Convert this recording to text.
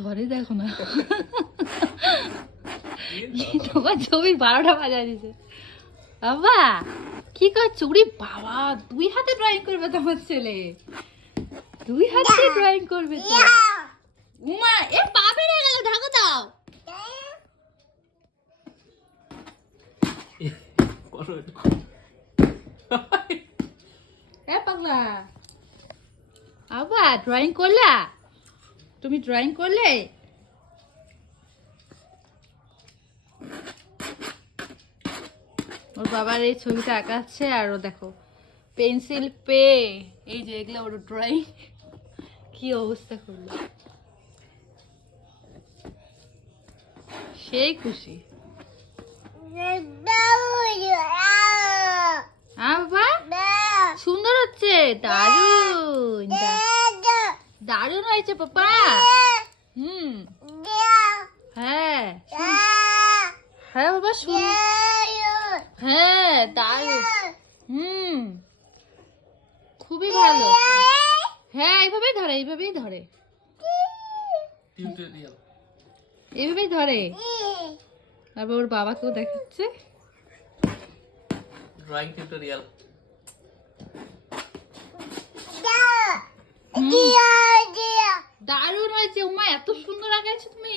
ধরে দেখো না তোমার ছবি 12টা বাজায় দিছে বাবা কি করছো উড়ি বাবা 2 হাতে ড্রয়িং করবে তোমার ছেলে 2 হাতে ড্রয়িং করবে তো উমা এ পা বেড়ে গেল ঢাকো দাও এ পাগলা বাবা ড্রয়িং করলা তুমি ড্রয়িং করলে ওর বাবার এই ছবিটা আঁকাচ্ছে আর ও দেখো পেন্সিল পে এই যে এগুলো ওর ড্রয়িং কি অবস্থা করলো সেই খুশি বাবা সুন্দর হচ্ছে দারুন দারুন হয়েছে পাপা হ্যাঁ হ্যাঁ বাবা হ্যাঁ দারুন খুবই ভালো হ্যাঁ এইভাবেই ধরে এইভাবেই ধরে এইভাবেই ধরে তারপর ওর বাবাকেও দেখাচ্ছে ড্রয়িং টিউটোরিয়াল দারুণ হয়েছে উমা এত সুন্দর আঁকাইছো তুমি